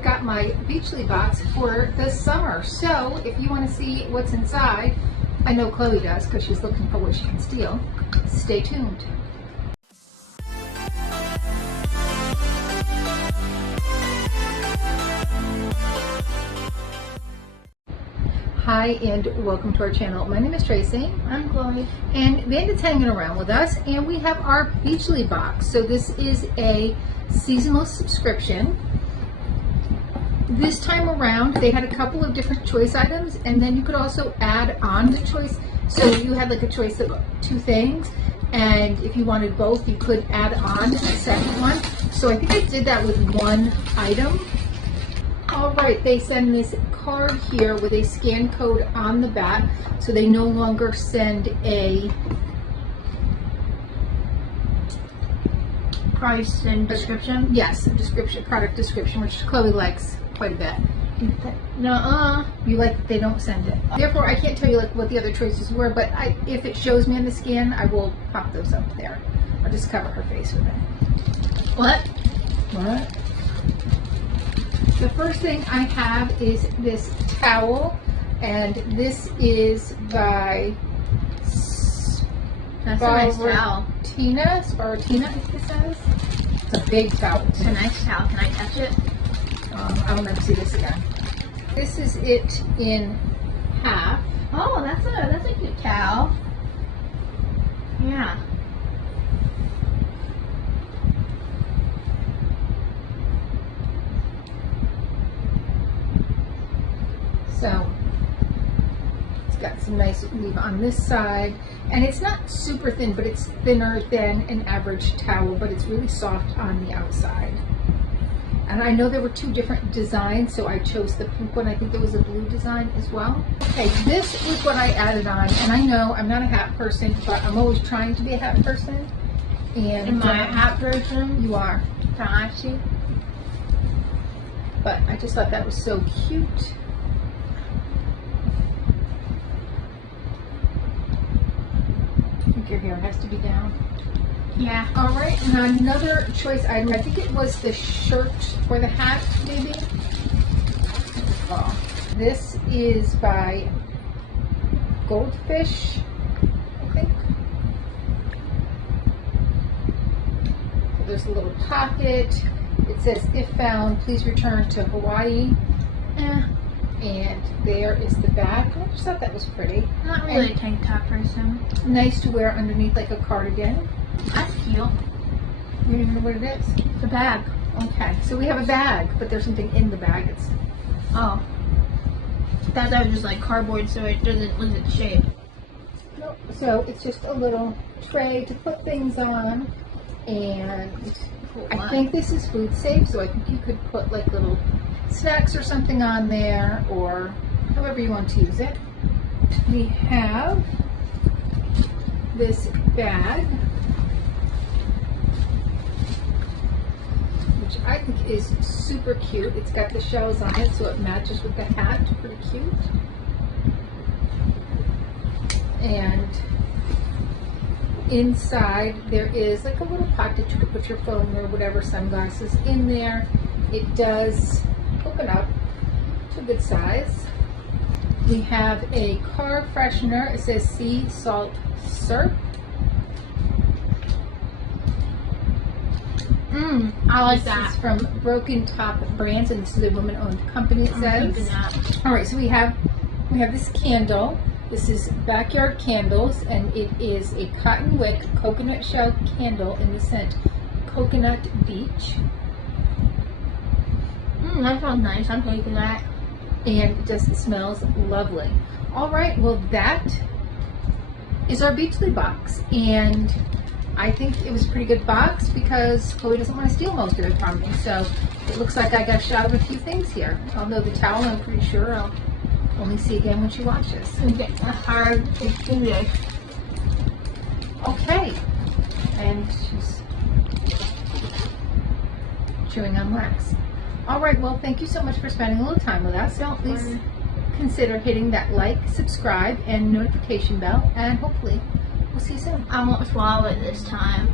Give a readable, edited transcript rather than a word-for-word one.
I've got my Beachly box for the summer. So if you want to see what's inside, I know Chloe does because she's looking for what she can steal. Stay tuned. Hi and welcome to our channel. My name is Tracy. I'm Chloe. And Bandit's hanging around with us, and we have our Beachly box. So this is a seasonal subscription. This time around, they had a couple of different choice items, and then you could also add on the choice. So you had like a choice of 2 things, and if you wanted both, you could add on a second one. So I think I did that with 1 item. All right, they send this card here with a scan code on the back, so they no longer send a Price and description? Yes, a description, product description, which Chloe likes quite a bit. Nuh-uh. You like that they don't send it. Therefore, I can't tell you like what the other choices were, but if it shows me on the scan, I will pop those up there. I'll just cover her face with it. What? What? The first thing I have is this towel, and this is by That's a nice towel. Sparatina, I think it says. It's a big towel. It's a nice towel. Can I touch it? I will never see this again. This is it in half. Oh, that's a cute towel. Yeah. So it's got some nice weave on this side, and it's not super thin, but it's thinner than an average towel, but it's really soft on the outside. And I know there were 2 different designs, so I chose the pink one. I think there was a blue design as well. Okay, this is what I added on, and I know I'm not a hat person, but I'm always trying to be a hat person. And Am I a hat person? You are. Can I see? But I just thought that was so cute. I think your hair has to be down. Yeah. All right, and another choice item, I think it was the shirt or the hat, maybe. Oh. This is by Goldfish, I think. So there's a little pocket. It says, if found, please return to Hawaii. And there is the back. I just thought that was pretty. Not really a tank top person. Nice to wear underneath like a cardigan. That's cute. You don't even know what it is? It's a bag. Okay, so we have a bag, but there's something in the bag. Oh. I thought that was just like cardboard so it doesn't lose its shape. Nope. So it's just a little tray to put things on, and I think this is food safe, so I think you could put like little snacks or something on there, or however you want to use it. We have this bag, which I think is super cute. It's got the shells on it, so it matches with the hat. Pretty cute. And inside there is like a little pocket you could put your phone or whatever, sunglasses in there. It does open up to a good size. We have a car freshener. It says sea salt surf. I like This that. is from Broken Top Brands, and this is a woman-owned company, it I'm keeping says. that. All right, so we have this candle. This is Backyard Candles, and it is a cotton wick coconut shell candle in the scent Coconut Beach. That sounds nice. I'm taking that. And it just smells lovely. All right, well that is our Beachly box, and I think it was a pretty good box because Chloe doesn't want to steal most of it from me. So it looks like I got a shot of a few things here. Although the towel, I'm pretty sure I'll only see again when she watches. Okay, that's hard to finish. Okay, and she's chewing on wax. All right, well, thank you so much for spending a little time with us. Please consider hitting that like, subscribe, and notification bell, and hopefully we'll see you soon. I won't swallow it this time.